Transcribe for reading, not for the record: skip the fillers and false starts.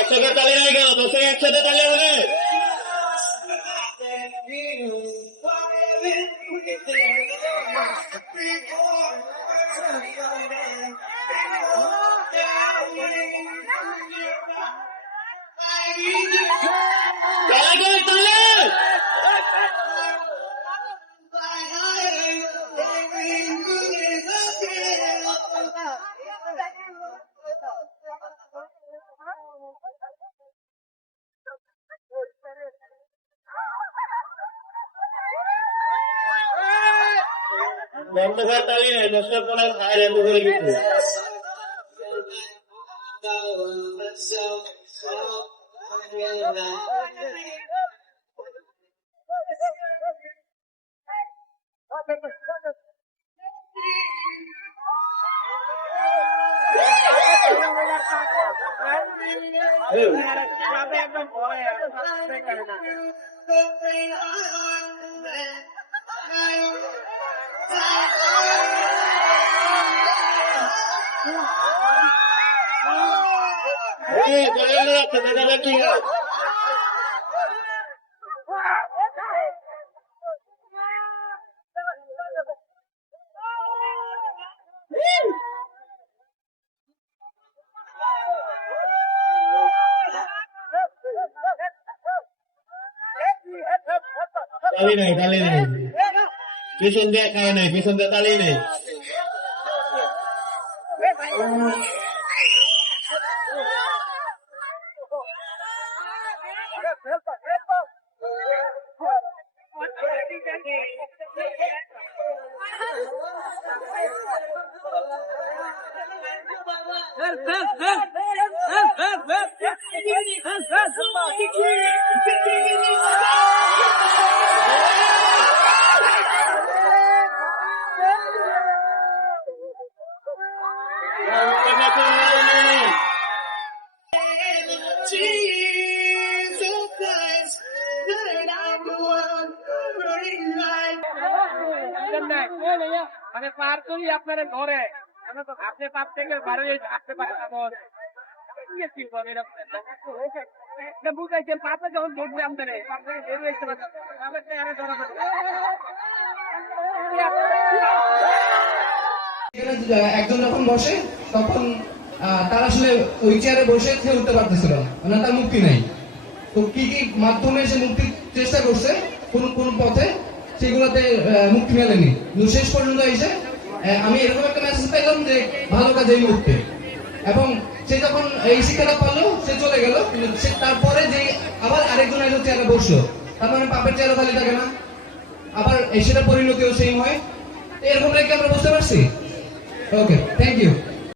একসাথে তালি হয়ে গেল, দোষে একসাথে তালি হবে। বন্ধ করে তালি নেই, দশটার পরে হায় রেন্দু করে গেছে। তালি নেই, তালি নেই, পিছন দিয়ে খায় নাই, পিছন দিয়ে তালি নেই। মানে পার করি আপনার ঘরে আপনি পাপ থেকে বাড়ি আসতে পারেন বুঝাইছেন পাপে যখন ঢুকবে আমাদের একজন যখন বসে তখন তার আসলে ওই চেয়ারে বসে খেয়ে উঠতে পারতেছিল না, তার মুক্তি নেই। তো কি কি মাধ্যমে সে মুক্তির চেষ্টা করছে কোন কোন পথে, সেগুলোতে মুক্তি মেলেনি। শেষ পর্যন্ত এসে আমি এরকম একটা মেসেজ পেলাম যে ভালো কাজে মুক্তি, এবং সে যখন এই শিক্ষাটা পারলো সে চলে গেল। তারপরে যে আবার আরেকজন একজন চেয়ারে বসলো, তার মানে পাপের চেয়ারও খালি থাকে না, আবার সেটা পরিণতিও সেম হয়। এরকম রেখে আমরা বুঝতে পারছি। ওকে, থ্যাংক ইউ।